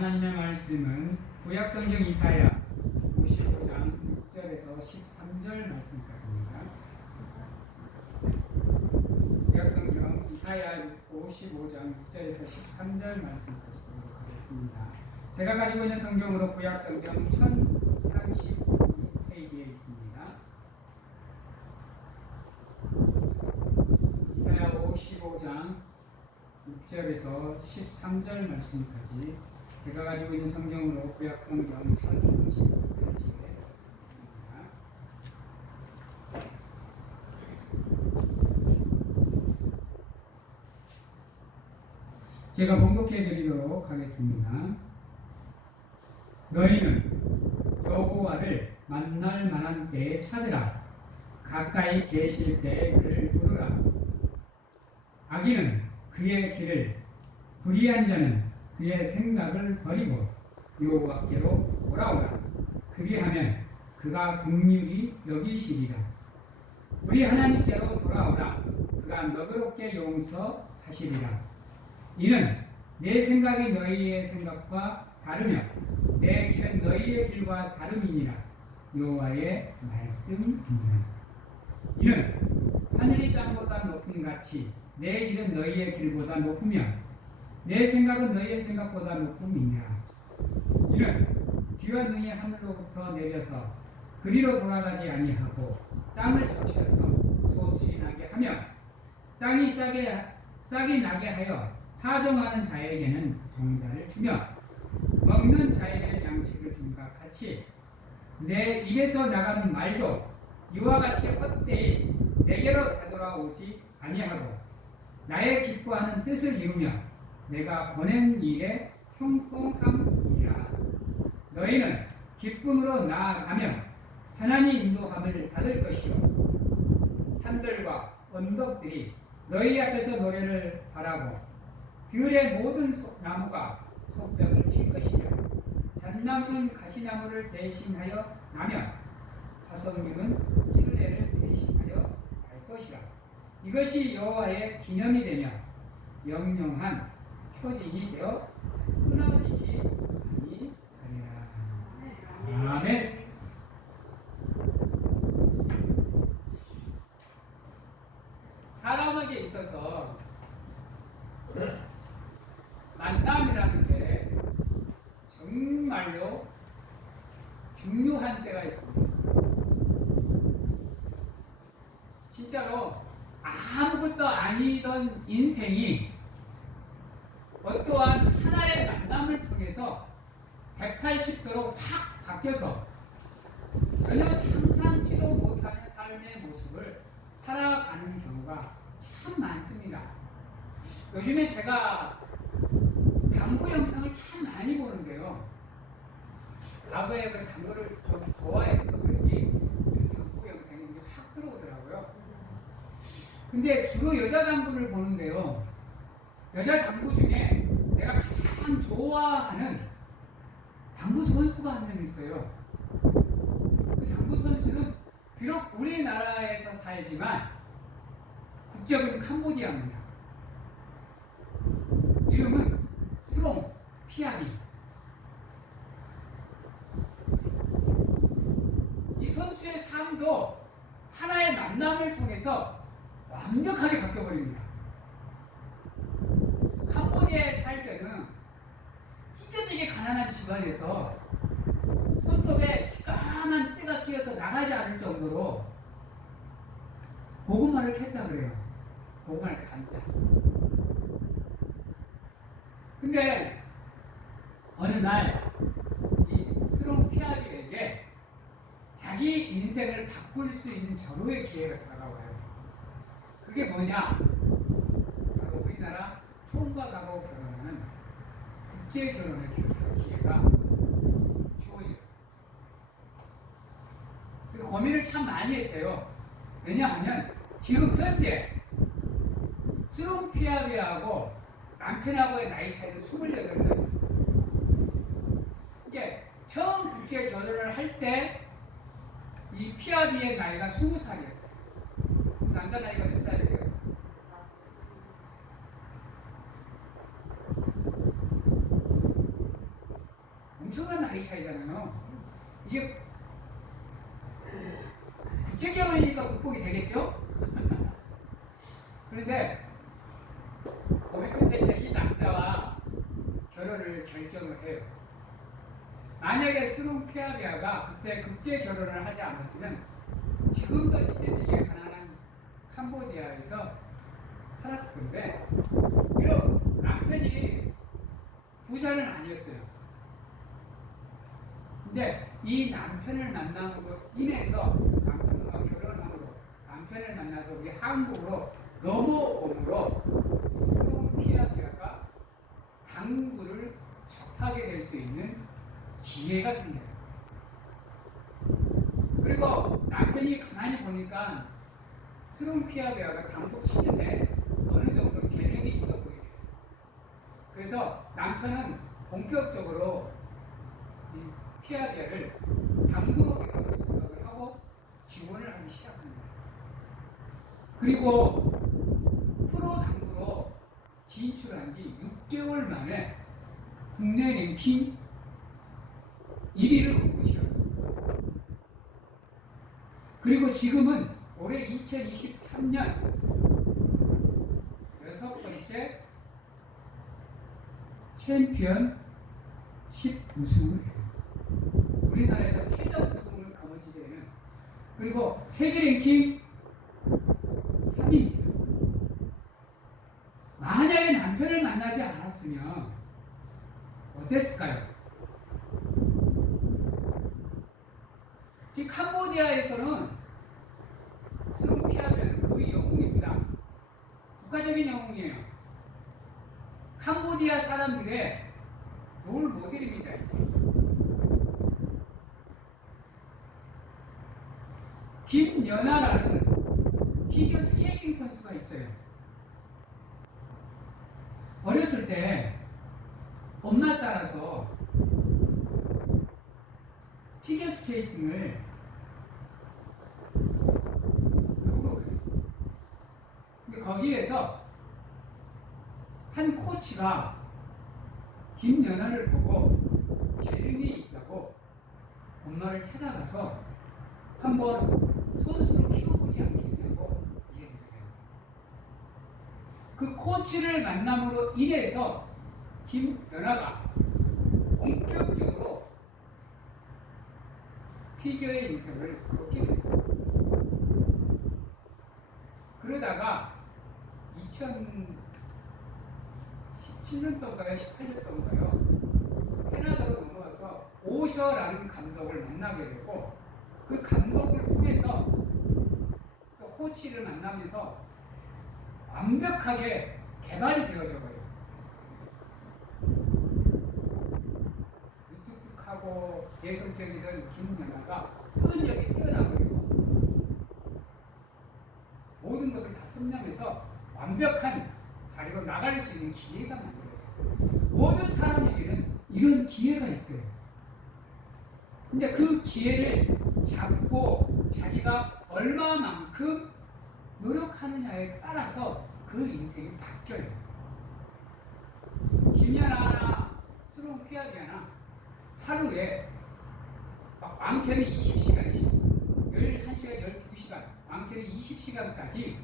하나님의 말씀은 구약성경 이사야 55장 6절에서 13절 말씀까지입니다. 구약성경 이사야 55장 6절에서 13절 말씀까지 보도록 하겠습니다. 제가 가지고 있는 성경으로 구약성경 1032페이지에 있습니다. 이사야 55장 6절에서 13절 말씀까지 제가 가지고 있는 성경으로 구약성경 1032페이지에 있습니다. 제가 봉독해 드리도록 하겠습니다. 너희는 여호와를 만날 만한 때에 찾으라. 가까이 계실 때에 그를 부르라. 악인은 그의 길을, 불의한 자는 그의 생각을 버리고 여호와께로 돌아오라. 그리하면 그가 긍휼히 여기시리라. 우리 하나님께로 돌아오라. 그가 너그럽게 용서하시리라. 이는 내 생각이 너희의 생각과 다르며 내 길은 너희의 길과 다름이니라. 여호와의 말씀이니라. 이는 하늘이 땅보다 높음 같이 내 길은 너희의 길보다 높으며 내 생각은 너희의 생각보다 높음이니라. 이는 비와 눈이 하늘로부터 내려서 그리로 돌아가지 아니하고 땅을 적셔서 소출이 나게 하며 땅이 싹이 나게 하여 파종하는 자에게는 종자를 주며 먹는 자에게는 양식을 줌과 같이 내 입에서 나가는 말도 이와 같이 헛되이 내게로 되돌아오지 아니하고 나의 기뻐하는 뜻을 이루며 내가 보낸 일에 형통함이라. 너희는 기쁨으로 나아가며 하나님 인도함을 받을 것이요 산들과 언덕들이 너희 앞에서 노래를 바라고 들의 모든 나무가 속벽을 칠 것이며 잣나무는 가시나무를 대신하여 나며 화석류는 찔레를 대신하여 갈 것이라. 이것이 여호와의 기념이 되며 영영한 표징이 되어 끊어지지 아니하리라. 아멘. 사람에게 있어서 만남이라는 게 정말로 중요한 때가 있습니다. 진짜로 아무것도 아니던 인생이 어떠한 하나의 만남을 통해서 180도로 확 바뀌어서 전혀 상상치도 못하는 삶의 모습을 살아가는 경우가 참 많습니다. 요즘에 제가 당구 영상을 참 많이 보는데요. 과거에 그 당구를 좀 좋아해서 그런지 당구 영상이 확 들어오더라고요. 근데 주로 여자 당구를 보는데요. 여자 당구 중에 내가 가장 좋아하는 당구 선수가 한 명 있어요. 그 당구 선수는 비록 우리나라에서 살지만 국적은 캄보디아입니다. 이름은 스롱 피아비. 이 선수의 삶도 하나의 만남을 통해서 완벽하게 바뀌어버립니다. 캄보디아에 살 때는 찢어지게 가난한 집안에서 손톱에 시까만 때가 끼어서 나가지 않을 정도로 고구마를 캤다 그래요. 고구마를 감자. 근데 어느 날 이 스롱 피아비에게 자기 인생을 바꿀 수 있는 절호의 기회가 다가와요. 그게 뭐냐? 바로 우리나라 총각하고 결혼하는 국제 결혼을 기획할 기회가 주어져요. 그 고민을 참 많이 했대요. 왜냐하면 지금 현재 스롱 피아비하고 남편하고의 나이 차이는 28살. 이게 처음 국제 결혼을 할 때 이 피아비의 나이가 20살이었어요. 남자 나이가 몇 살이에요? 엄청난 나이 차이잖아요. 이게 국제 결혼이니까 극복이 되겠죠? 그런데 고민 끝에 이제 이 남자와 결혼을 결정을 해요. 만약에 스룽피아비아가 그때 국제 결혼을 하지 않았으면 지금도 찢어지게 가난한 캄보디아에서 살았을 건데, 비록 남편이 부자는 아니었어요. 근데 이 남편을 만남으로 인해서 남편과 결혼함으로 남편을 만나서 우리 한국으로 넘어옴으로 스룽피아비아가 당구를 접하게 될 수 있는 기회가 생겨요. 그리고 남편이 가만히 보니까 스룽피아비아가 당구 치는데 어느 정도 재능이 있어 보여요. 그래서 남편은 본격적으로 이 피아비아를 당구로 밀어줄 생각을 하고 지원을 하기 시작합니다. 그리고 프로 당구로 진출한 지 6개월 만에 국내 랭킹 1위를 얻고 시작합니다. 그리고 지금은 올해 2023년 6번째 챔피언십 우승을 해요. 우리나라에서 최다 우승을 거머쥐게 되는, 그리고 세계 랭킹 3위입니다. 만약에 남편을 만나지 않았으면 어땠을까요? 지금 캄보디아에서는 스룽피아비아는 거의 영웅입니다. 국가적인 영웅이에요. 캄보디아 사람들의 롤 모델입니다. 김연아라는 피겨 스케이팅 선수가 있어요. 어렸을 때 엄마 따라서 피겨 스케이팅을 배우러 가요. 근데 거기에서 한 코치가 김연아를 보고 재능이 있다고 엄마를 찾아가서 한번 선수로 키워보지 않겠냐고 얘기를 해요. 그 코치를 만남으로 인해서 김연아가 본격적으로 피겨의 인생을 걷게 됩니다. 그러다가 2017년도인가요? 18년도인가요? 캐나다로 넘어가서 오셔라는 감독을 만나게 되고, 그 감독을 통해서 또 코치를 만나면서 완벽하게 개발이 되어져 버려요. 무뚝뚝하고 예술적이던 김연아가 표현력이 뛰어나버리고 모든 것을 다 섭렵해서 완벽한 자리로 나갈 수 있는 기회가 만들어져요. 모든 사람에게는 이런 기회가 있어요. 근데 그 기회를 잡고 자기가 얼마만큼 노력하느냐에 따라서 그 인생이 바뀌어요. 김연아나 스룽피아비아나 하루에 많게는 20시간씩, 11시간, 12시간, 많게는 20시간까지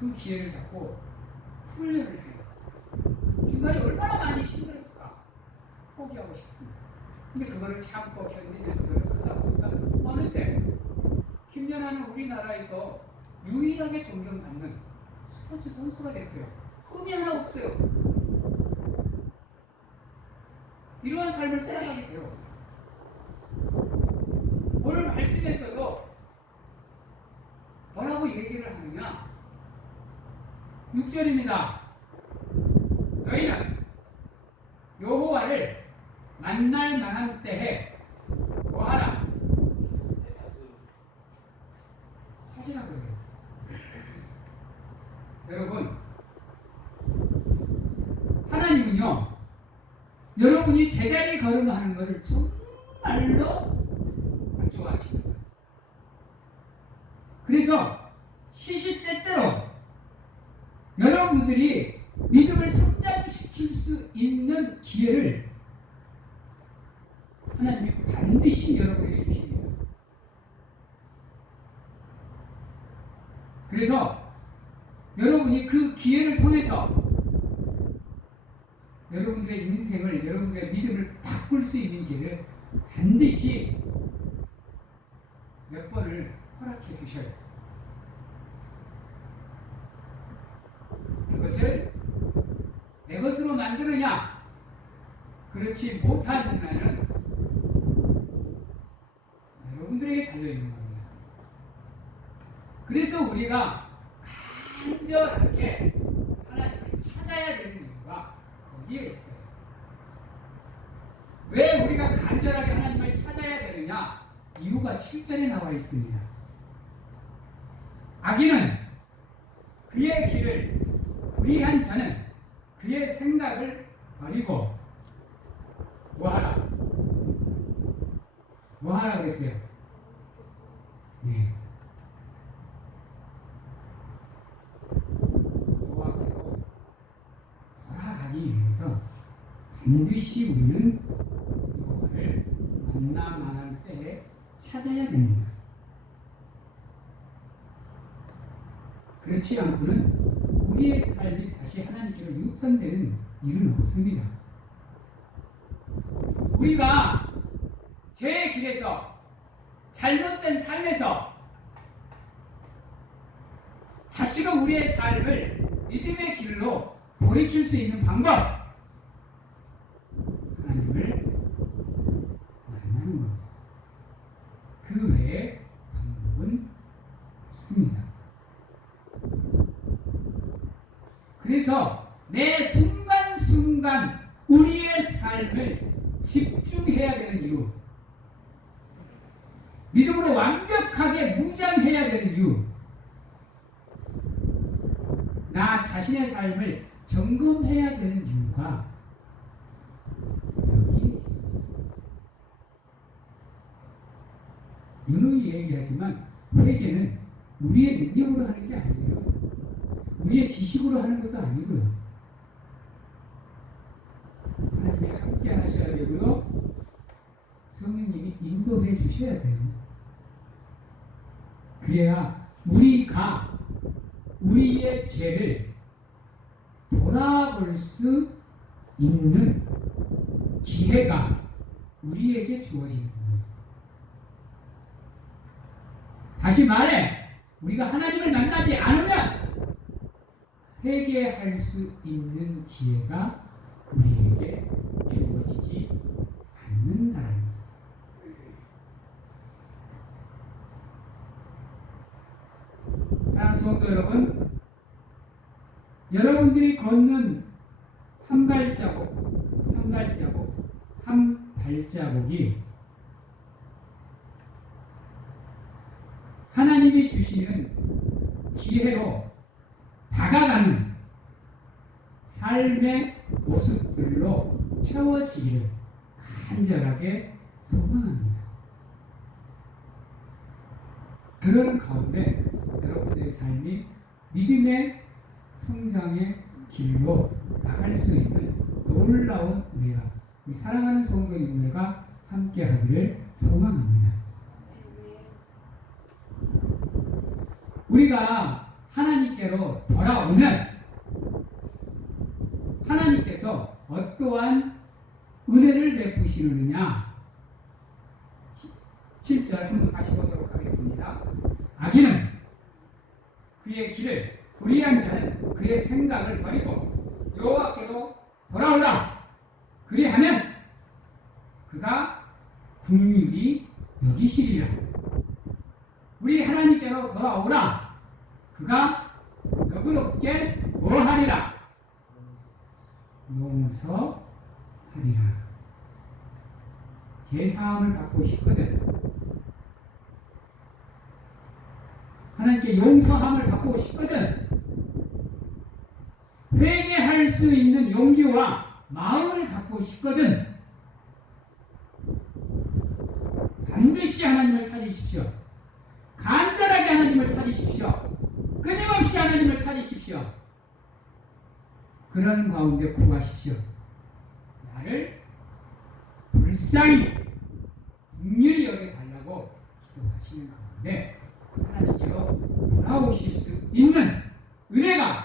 그 기회를 잡고 훈련을 해요. 중간에 얼마나 많이 힘들었을까? 포기하고 싶습니다. 근데 그거를 참고 견디면서 노력하다 보니까 어느새 김연아는 우리나라에서 유일하게 존경받는 스포츠 선수가 됐어요. 흠이 하나 없어요. 이러한 삶을 살아가게 돼요. 오늘 말씀에서도 뭐라고 얘기를 하느냐? 6절입니다. 너희는 여호와를 만날 만한 때에 뭐하라? 찾으라 그래요. 여러분, 하나님은요, 여러분이 제자리 걸음하는 것을 정말로 좋아하십니다. 그래서 시시때때로 여러분들이 믿음을 성장시킬 수 있는 기회를 하나님이 반드시 여러분에게 주십니다. 그래서 여러분이 그 기회를 통해서 여러분들의 인생을, 여러분들의 믿음을 바꿀 수 있는 기회를 반드시 몇 번을 허락해 주셔야 돼요. 그것을 내 것으로 만드느냐? 그렇지 못하는 나는 여러분들에게 달려있는 겁니다. 그래서 우리가 간절하게 하나님을 찾아야 되는 이유가 거기에 있어요. 왜 우리가 간절하게 하나님을 찾아야 되느냐? 이유가 7절에 나와 있습니다. 악인은 그의 길을, 불의한 자는 그의 생각을 버리고 뭐하라? 뭐하라 그랬어요? 네. 여호와께로 돌아가기 위해서 반드시 우리는 여호와를 만나만할 때에 찾아야 됩니다. 그렇지 않고는 우리의 삶이 다시 하나님께로 유턴되는 일은 없습니다. 우리가 죄의 길에서, 잘못된 삶에서 다시금 우리의 삶을 믿음의 길로 돌이킬 수 있는 방법, 하나님을 만나는 겁니다. 그 외에 방법은 없습니다. 그래서 매 순간순간 우리의 삶을 집중해야 되는 이유, 믿음으로 완벽하게 무장해야 되는 이유, 나 자신의 삶을 점검해야 되는 이유가 여기 있습니다. 누누이 얘기하지만 회개는 우리의 능력으로 하는 게 아니에요. 우리의 지식으로 하는 것도 아니고요. 하나님이 함께 하셔야 되고요. 성령님이 인도해 주셔야 돼요. 그래야 우리가 우리의 죄를 돌아볼 수 있는 기회가 우리에게 주어지는 거예요. 다시 말해, 우리가 하나님을 만나지 않으면 회개할 수 있는 기회가 우리에게 주어지지 않는다는 것. 사랑하는 성도 여러분, 여러분들이 걷는 한 발자국, 한 발자국, 한 발자국이 하나님이 주시는 기회로 다가가는 삶의 모습들로 채워지기를 간절하게 소망합니다. 그런 가운데 여러분들의 삶이 믿음의 성장의 길로 나갈 수 있는 놀라운 은혜가 이 사랑하는 성도님들과 함께 하기를 소망합니다. 우리가 하나님께로 돌아오면 하나님께서 어떠한 은혜를 베푸시느냐. 7절 한번 다시 보도록 하겠습니다. 악인은 그의 길을, 불의한 자는 그의 생각을 버리고 여호와께로 돌아오라. 그리하면 그가 긍휼히 여기시리라. 우리 하나님께로 돌아오라. 그가 너그럽게 뭐하리라? 용서하리라. 제사함을 받고 싶거든. 하나님께 용서함을 받고 싶거든. 회개할 수 있는 용기와 마음을 갖고 싶거든. 반드시 하나님을 찾으십시오. 간절하게 하나님을 찾으십시오. 끊임없이 하나님을 찾으십시오. 그런 가운데 구하십시오. 나를 불쌍히 극률히 여겨달라고 기도하시는 가운데 하나님께로 돌아오실 수 있는 은혜가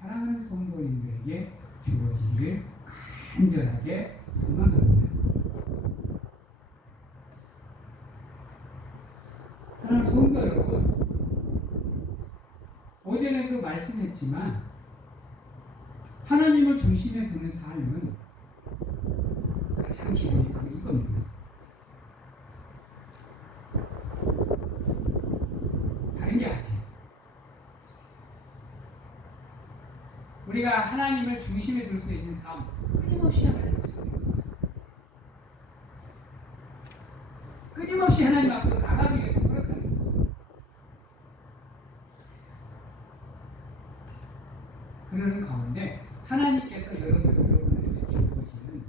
사랑하는 성도님들에게 주어지기를 간절하게 소망합니다. 사랑하는 성도 여러분, 어제도 말씀했지만 하나님을 중심에 두는 삶은 가장 기본이 바로 이겁니다. 다른 게 아니에요. 우리가 하나님을 중심에 둘 수 있는 삶, 끊임없이 하나님을 찾는 거예요. 끊임없이 하나님 앞으로 나가기 위해서 노력하는 거예요. 그러는 가운데 하나님께서 여러분들에게 주어지는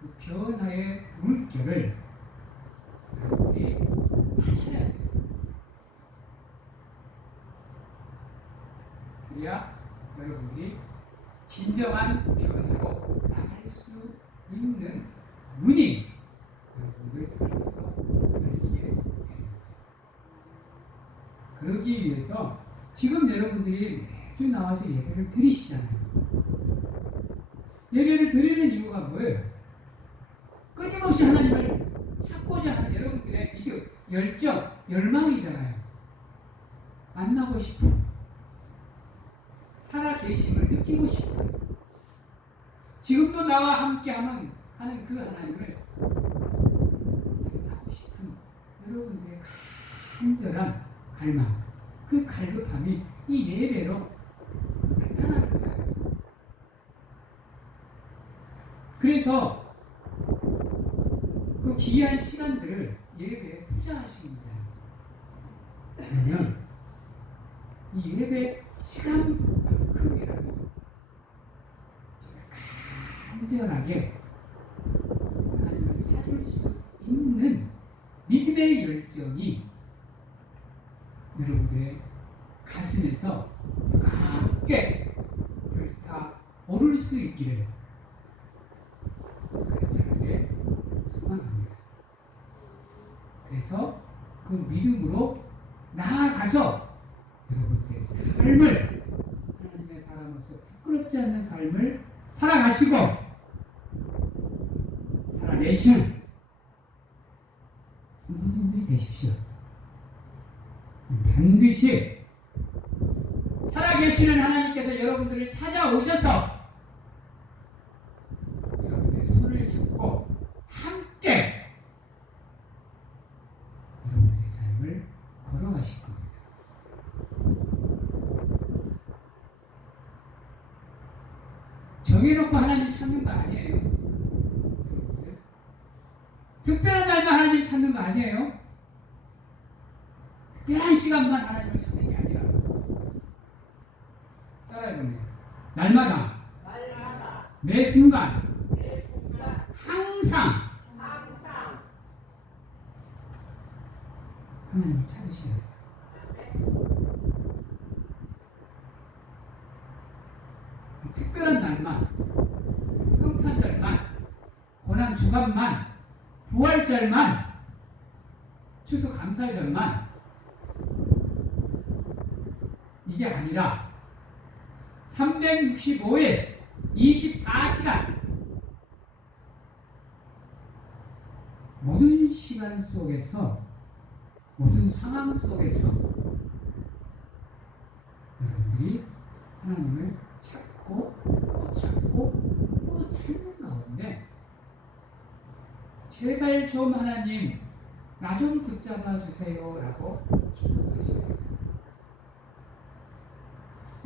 그 변화의 물결을 여러분이 타셔야 돼요. 그래야 여러분들이 진정한 변화로 나갈 수 있는 문이 여러분들 삶에서 열리게 되는 거예요. 그러기 위해서 지금 여러분들이 매주 나와서 예배를 드리시잖아요. 예배를 드리는 이유가 뭐예요? 끊임없이 하나님을 찾고자 하는 여러분들의 믿음, 열정, 열망이잖아요. 만나고 싶은, 살아계심을 느끼고 싶은, 지금도 나와 함께하는 그 하나님을 만나고 싶은 여러분들의 간절한 갈망, 그 갈급함이 이 예배로 나타나는 거예요. 그래서 그 귀한 시간들을 예배에 투자하시는 거예요. 그러면 이 예배 시간만큼이라도 간절하게 하나님을 찾을 수 있는 믿음의 열정이 여러분들의 가슴에서 뜨겁게 불타 오를 수 있기를 간절하게 소망합니다. 그래서 그 믿음으로 나아가서 여러분들의 삶을 하나님의 사람으로서 부끄럽지 않는 삶을 살아가시고 살아내시는 성도님들이 되십시오. 반드시 살아계시는 하나님께서 여러분들을 찾아오셔서 여러분들의 손을 잡고 함께 여러분들의 삶을 걸어가실 겁니다. 정해놓고 하나님 찾는 거 아니에요. 여러분들. 특별한 날만 하나님 찾는 거 아니에요. 특별한 시간만 하나님을 찾는 게 아니라 따라해보네요. 날마다 매 순간 항상 하나님을 찾으셔야 돼요. 특별한 날만, 성탄절만, 고난주간만, 부활절만, 추수감사절만 이게 아니라 365일 24시간 모든 시간 속에서 모든 상황 속에서 여러분들이 하나님을 찾고 또 찾고 또 찾는 가운데 제발 좀 하나님 나 좀 붙잡아 주세요 라고 기도하십니다.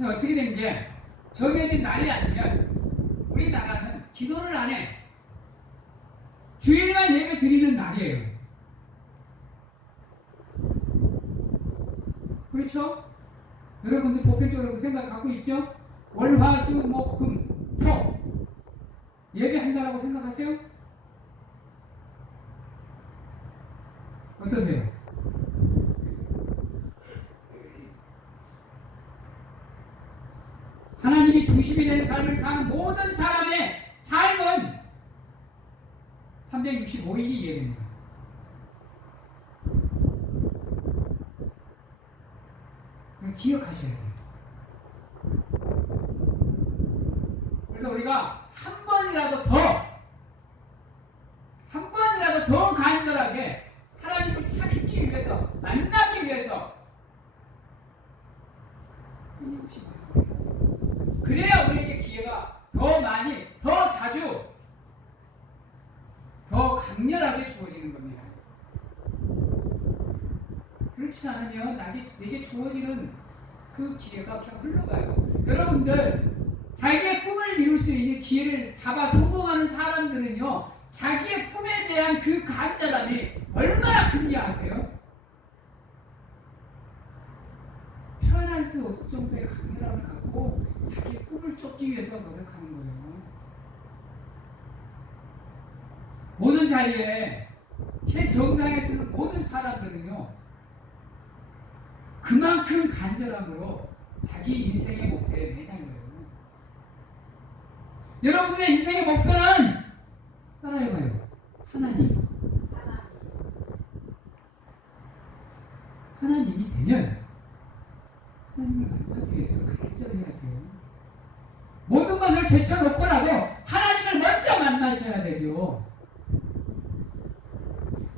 어떻게 된 게 정해진 날이 아니면 우리나라는 기도를 안 해. 주일만 예배 드리는 날이에요. 그렇죠? 여러분들 보편적으로 그 생각 갖고 있죠? 월, 화, 수, 목, 금, 토 예배한다라고 생각하세요? 어떠세요? 하나님이 중심이 되는 삶을 사는 모든 사람의 삶은 365일이 예배입니다. 기억하셔야 돼요. 그래서 우리가 한 번이라도 더 간절하게 하나님을 찾기 위해서, 만나기 위해서 그래야 우리에게 기회가 더 많이, 더 자주, 더 강렬하게 주어지는 겁니다. 그렇지 않으면 내게 주어지는 그 기회가 그냥 흘러가요. 여러분들, 자기의 꿈을 이룰 수 있는 기회를 잡아 성공하는 사람들은요, 자기의 꿈에 대한 그 간절함이 얼마나 큰지 아세요? 표현할 수 없을 정도의 강렬함을 갖고 자기의 꿈을 쫓기 위해서 노력하는 거예요. 모든 자리에 최정상에 서는 모든 사람들은요, 그만큼 간절함으로 자기 인생의 목표에 매달려요. 여러분의 인생의 목표는 따라해봐요. 하나님이 되면 하나님을 만나기 위해서 간절해야 돼요. 모든 것을 제쳐놓고라도 하나님을 먼저 만나셔야 되죠.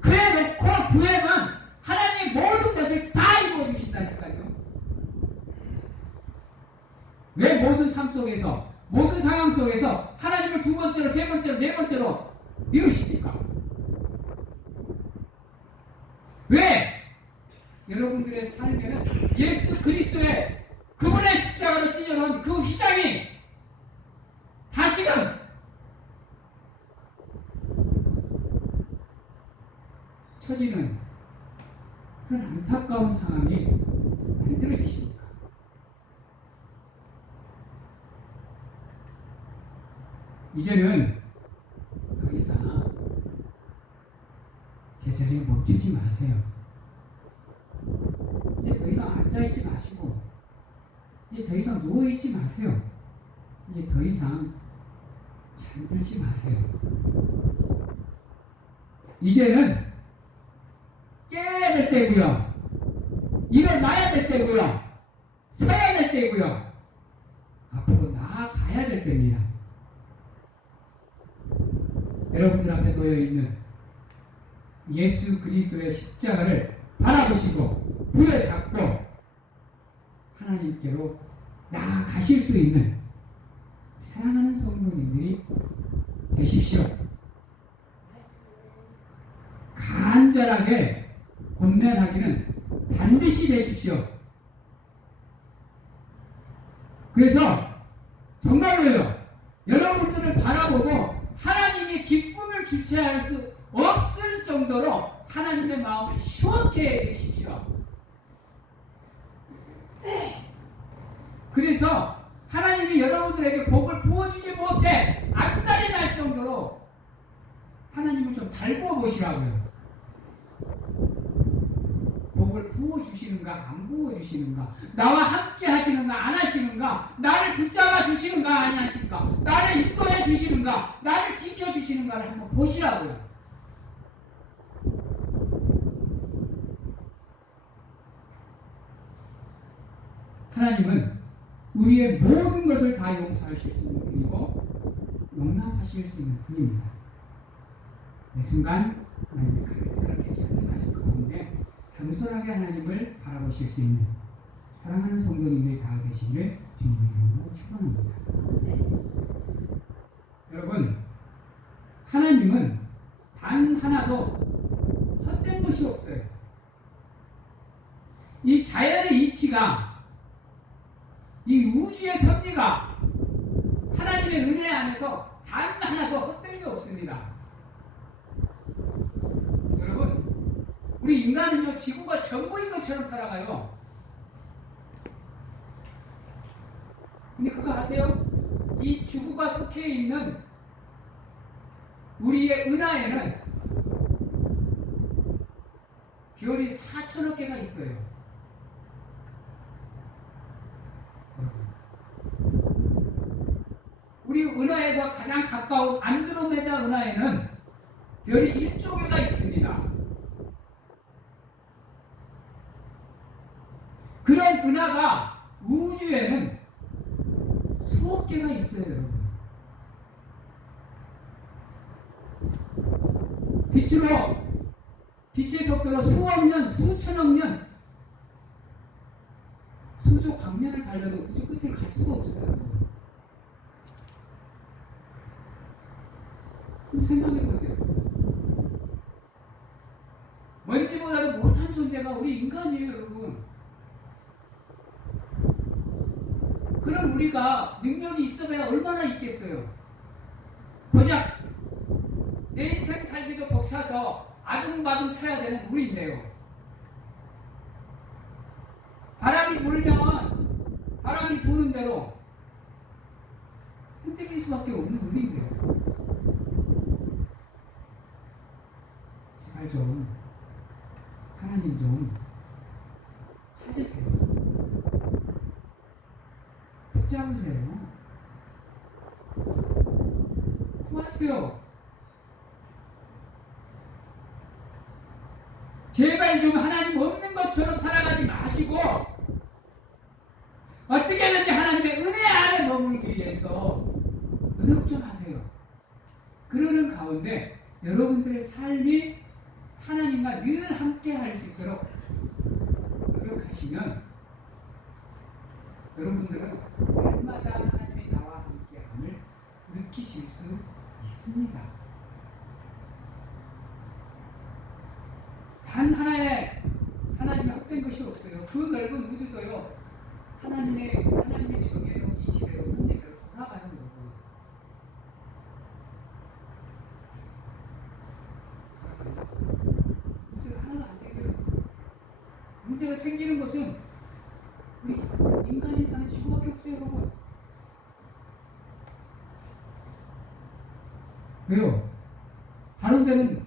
그래 놓고 구해만 하나님이 모든 것을 다 이루어주신다니까요. 왜 모든 삶 속에서, 모든 상황 속에서 하나님을 두 번째로, 세 번째로, 네 번째로 미루십니까? 왜? 여러분들의 삶에는 예수 그리스도의 그분의 십자가로 찢어놓은 그 휘장이 다시금 처지는 그런 안타까운 상황이 만들어지십니까? 이제는 더 이상 제자리에 멈추지 마세요. 이제 더 이상 앉아있지 마시고, 이제 더 이상 누워있지 마세요. 이제 더 이상 잠들지 마세요. 이제는 깨야 될 때고요, 일어나야 될 때고요, 서야 될 때고요, 앞으로 나아가야 될 때입니다. 여러분들 앞에 놓여있는 예수 그리스도의 십자가를 바라보시고 부여잡고 하나님께로 나아가실 수 있는 사랑하는 성도님들이 되십시오. 간절하게 권면하기는 반드시 되십시오. 그래서 정말로요, 여러분들을 바라보고 하나님의 기쁨을 주체할 수 없을 정도로 하나님의 마음을 시원케 해드리십시오. 그래서 하나님이 여러분들에게 복을 부어주지 못해 안달이 날 정도로 하나님을 좀 달구어 보시라고요. 복을 부어주시는가 안 부어주시는가, 나와 함께 하시는가 안 하시는가, 나를 붙잡아 주시는가 안 하시는가, 나를 인도해 주시는가, 나를 지켜주시는가를 한번 보시라고요. 하나님은 우리의 모든 것을 다 용서하실 수 있는 분이고 용납하실 수 있는 분입니다. 매 순간 하나님의 간절하게 찬양하실 가운데 겸손하게 하나님을 바라보실 수 있는 사랑하는 성도님들이 다 되시기를 주님의 이름으로 축원합니다. 여러분, 하나님은 단 하나도 헛된 것이 없어요. 이 자연의 이치가, 이 우주의 섭리가 하나님의 은혜 안에서 단 하나도 헛된 게 없습니다. 여러분, 우리 인간은요, 지구가 전부인 것처럼 살아가요. 근데 그거 아세요? 이 지구가 속해 있는 우리의 은하에는 별이 4천억 개가 있어요. 우리 은하에서 가장 가까운 안드로메다 은하에는 별이 1조 개가 있습니다. 그런 이런 은하가 우주에는 수억 개가 있어요, 여러분. 빛의 속도로 수억 년, 수천억 년, 수조 광년을 달려도 우주 끝을 갈 수가 없어요, 여러분. 생각해 보세요. 먼지보다도 못한 존재가 우리 인간이에요, 여러분. 그럼 우리가 능력이 있어봐야 얼마나 있겠어요? 고작 내 인생 살기도 벅차서 아둥바둥 쳐야 되는 우리인데요. 바람이 불면 바람이 부는 대로 흔들릴 수밖에 없는 우리인데요. 제발 좀 하나님 좀 찾으세요. 붙잡으세요. 구하세요. 제발 좀 하나님 없는 것처럼 살아가지 마시고 어떻게든지 하나님의 은혜 안에 머물기 위해서 노력 좀 하세요. 그러는 가운데 여러분들의 삶이 하나님과 늘 함께 할 수 있도록 노력하시면 여러분들은 날마다 하나님이 나와 함께함을 느끼실 수 있습니다. 단 하나의 하나님의 헛된 것이 없어요. 그 넓은 우주도요. 하나님의 정의로 이치대로 선례대로 돌아가는 거고. 문제가 하나도 안 생겨요. 문제가 생기는 것은 우리 인간이 사는 지구밖에 없어요, 여러분. 왜요? 다른 데는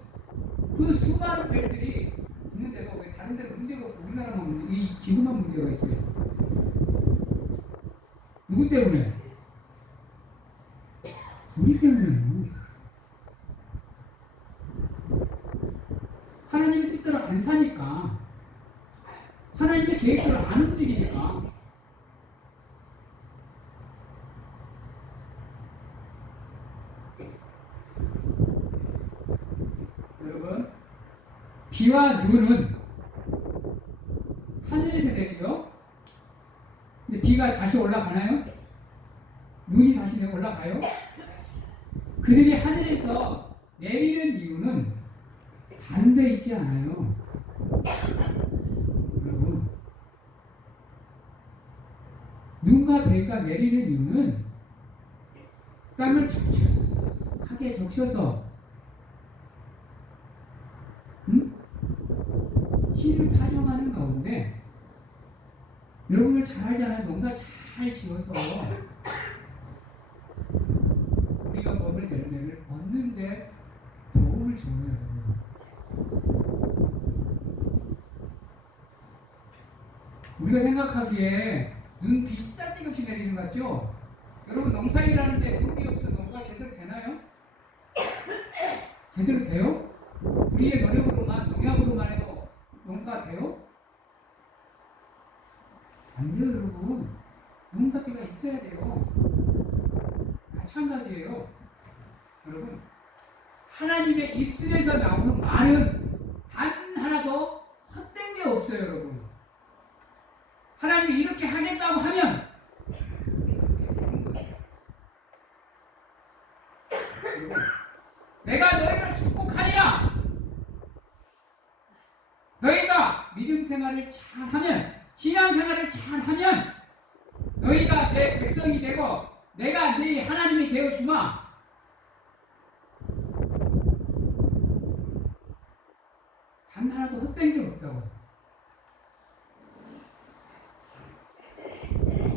그 수많은 별들이 있는데도 왜 다른 데는 문제가 없고 우리나라만 이 지구만 문제가 있어요? 누구 때문에? 우리 때문에요. 하나님의 뜻대로 안 사니까, 하나님의 계획대로 안 움직이니까. 여러분, 비와 눈은 하늘에서 내리죠. 근데 비가 다시 올라가나요? 눈이 다시 올라가요? 그들이 하늘에서 내리는 이유는 다른 데 있지 않아요. 여러분, 눈과 비가 내리는 이유는 땅을 촉촉하게 적셔서 씨를 파종하는 가운데 여러분들 잘 알잖아요. 농사 잘 지어서 우리가 먹을 열매를 얻는데 도움을 줘요. 우리가 생각하기에 눈, 비 쌀데없이 내리는 것 같죠? 여러분 농사일하는데 눈이 없으면 농사가 제대로 되나요? 제대로 돼요? 우리의 노력으로만, 농약으로만 해도 농사가 돼요? 안 돼요, 여러분. 눈과 비가 있어야 돼요. 마찬가지예요. 여러분, 하나님의 입술에서 나오는 말은 단 하나도 헛된 게 없어요, 여러분. 하나님이 이렇게 하겠다고 하면 내가 너희를 축복하리라. 너희가 믿음 생활을 잘하면, 신앙 생활을 잘하면 너희가 내 백성이 되고 내가 네 하나님이 되어주마. 단 하나도 헛된 게 없다고.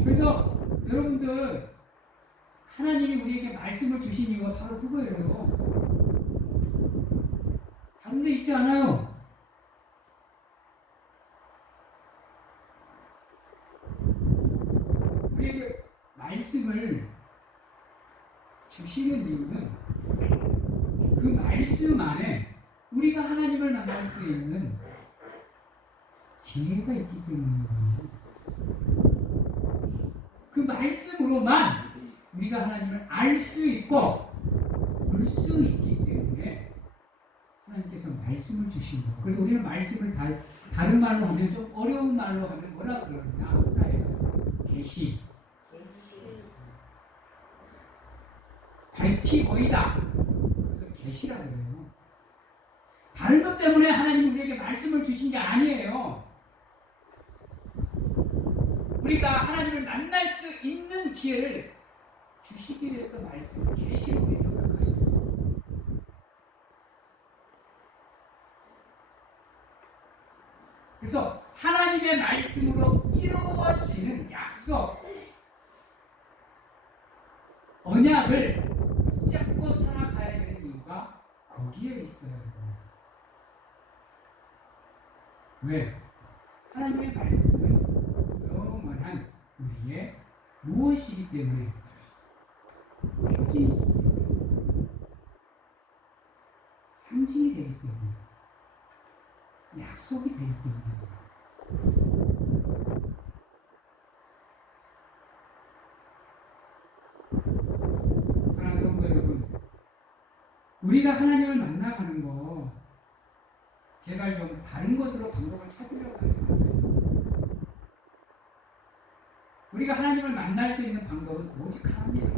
그래서 여러분들 하나님이 우리에게 말씀을 주신 이유가 바로 그거예요. 다른 데 있지 않아요. 우리에게 말씀을 주시는 이유는 그 말씀 안에 우리가 하나님을 만날 수 있는 기회가 있기 때문입니다. 말씀으로만 우리가 하나님을 알 수 있고 볼 수 있기 때문에 하나님께서 말씀을 주신 거. 그래서 우리는 말씀을 다른 말로 하면 좀 어려운 말로 하면 뭐라 그러느냐? 하나의 계시, 밝히 보이다. 그래서 계시라고 그래요. 다른 것 때문에 하나님이 우리에게 말씀을 주신 게 아니에요. 우리가 하나님을 만날 수 있는 기회를 주시기 위해서 말씀을 계시로 우리에게 허락하셨어요. 그래서 하나님의 말씀으로 이루어지는 약속, 언약을 붙잡고 살아가야 되는 이유가 거기에 있어요. 왜? 하나님의 말씀은 영원한 우리의 무엇이기 때문에, 특징이기 때문에, 상징이 되기 때문에, 약속이 되기 때문에. 사랑하는 성도 여러분, 우리가 하나님을 만나가는 거 제발 좀 다른 것으로 방법을 찾으려고 하지 마세요. 우리가 하나님을 만날 수 있는 방법은 오직 하나입니다.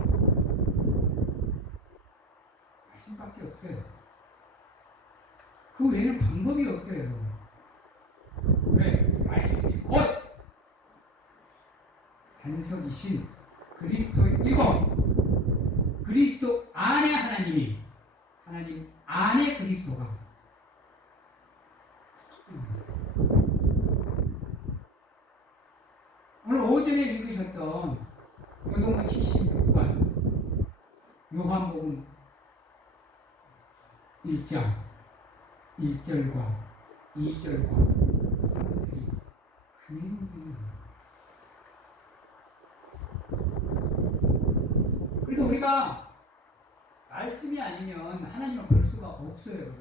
말씀밖에 없어요. 그 외에는 방법이 없어요. 왜? 말씀이 곧 반석이신 그리스도이고 그리스도 안에 하나님이, 하나님 안에 그리스도가 오늘 오전에 읽으셨던 교동문 76번 요한복음 1장 1절과 2절과 3절이 그 내용이에요. 그래서 우리가 말씀이 아니면 하나님을 볼 수가 없어요.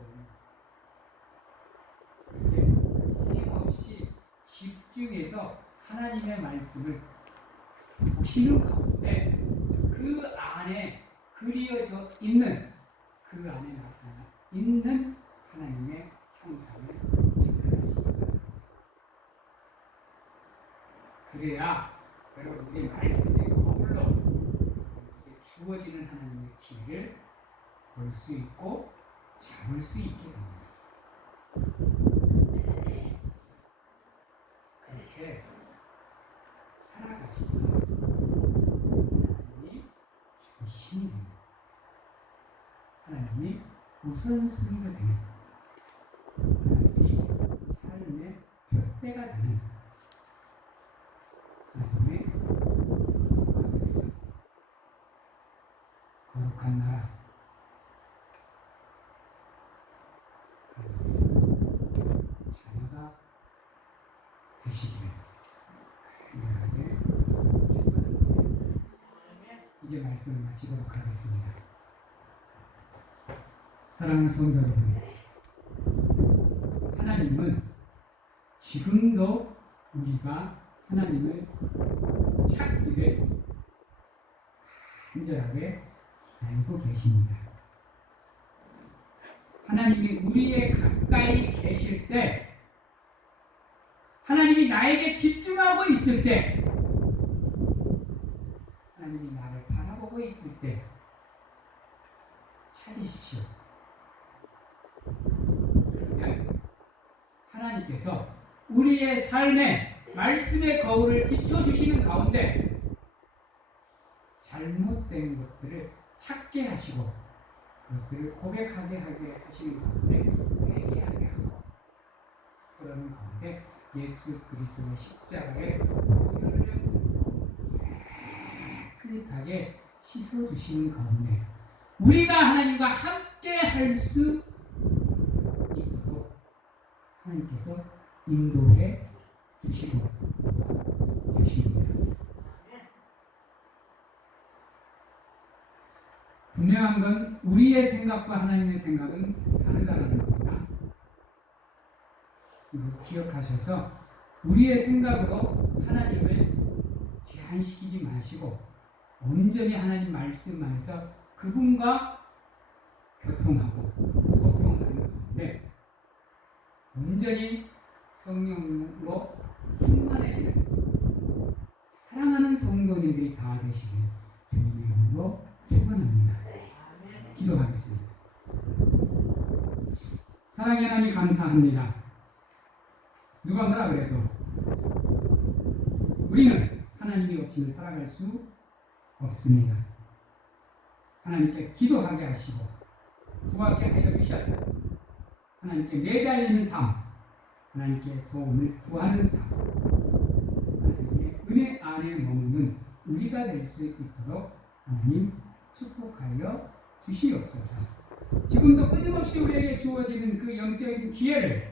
이렇게 끊임없이 집중해서 하나님의 말씀을 보시는 가운데 그 안에 그리어져 있는, 그 안에 나타나 있는 하나님의 형상을 찾아내십니다. 그래야 여러분들이 말씀의 거울로 주어지는 하나님의 길을 볼 수 있고 잡을 수 있게 됩니다. 그렇게 살아가시기 위해서 하나님이 중심이 됩니다. 하나님이 우선순위가 되는, 하나님이 삶의 푯대가 되는 하나님의 거룩한 백성, 거룩한 나라, 하나님의 자녀가 되시기를 간절하게 축원합니다. 이제 말씀을 마치도록 하겠습니다. 사랑하는 성도 여러분, 하나님은 지금도 우리가 하나님을 찾기를 간절하게 기다리고 계십니다. 하나님이 우리의 가까이 계실 때, 하나님이 나에게 집중하고 있을 때, 하나님이 나를 바라보고 있을 때 찾으십시오. 그러면 하나님께서 우리의 삶에 말씀의 거울을 비춰주시는 가운데 잘못된 것들을 찾게 하시고 그것들을 고백하게 하게 하시는 가운데 회개하게 하고, 그러는 가운데 예수 그리스도의 십자가의 보혈을 깨끗하게 씻어주시는 가운데 우리가 하나님과 함께 할 수 있도록 하나님께서 인도해 주시고 주십니다. 분명한 건 우리의 생각과 하나님의 생각은 다르다는 겁니다. 이거 기억하셔서 우리의 생각으로 하나님을 제한시키지 마시고 온전히 하나님 말씀 안에서 그분과 교통하고 소통하는 가운데 온전히 성령으로 충만해지는 사랑하는 성도님들이 다 되시길 주님의 이름으로 축원합니다. 기도하겠습니다. 사랑의 하나님 감사합니다. 누가 뭐라 그래도 우리는 하나님이 없이는 살아갈 수 없습니다. 하나님께 기도하게 하시고 구하게 하여 주셔서 하나님께 매달리는 삶, 하나님께 도움을 구하는 삶, 하나님의 은혜 안에 머무는 우리가 될 수 있도록 하나님 축복하여 주시옵소서. 지금도 끊임없이 우리에게 주어지는 그 영적인 기회를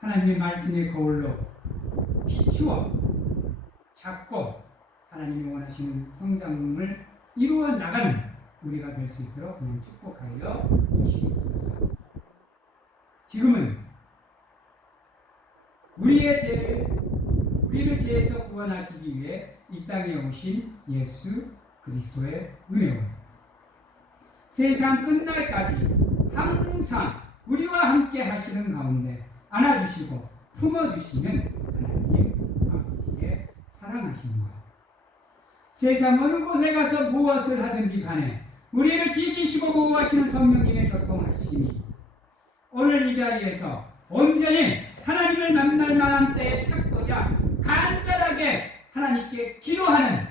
하나님의 말씀의 거울로 비추어 잡고 하나님이 원하시는 성장을 이루어 나가는 우리가 될 수 있도록 그냥 축복하여 주시옵소서. 지금은 우리를 죄에서 구원하시기 위해 이 땅에 오신 예수 그리스도의 은혜와 세상 끝날까지 항상 우리와 함께 하시는 가운데 안아주시고 품어주시는 하나님 아버지의 사랑하심과 세상 어느 곳에 가서 무엇을 하든지 간에 우리를 지키시고 보호하시는 성령님의 교통하심이 오늘 이 자리에서 온전히 하나님을 만날 만한 때에 찾고자 간절하게 하나님께 기도하는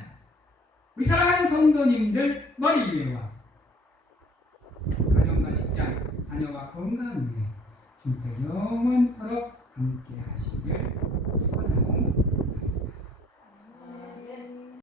우리 사랑하는 성도님들 머리 위에와 가정과 직장, 자녀와 건강한 위에 주님께 영원토록 함께 하시길 축원하옵나이다.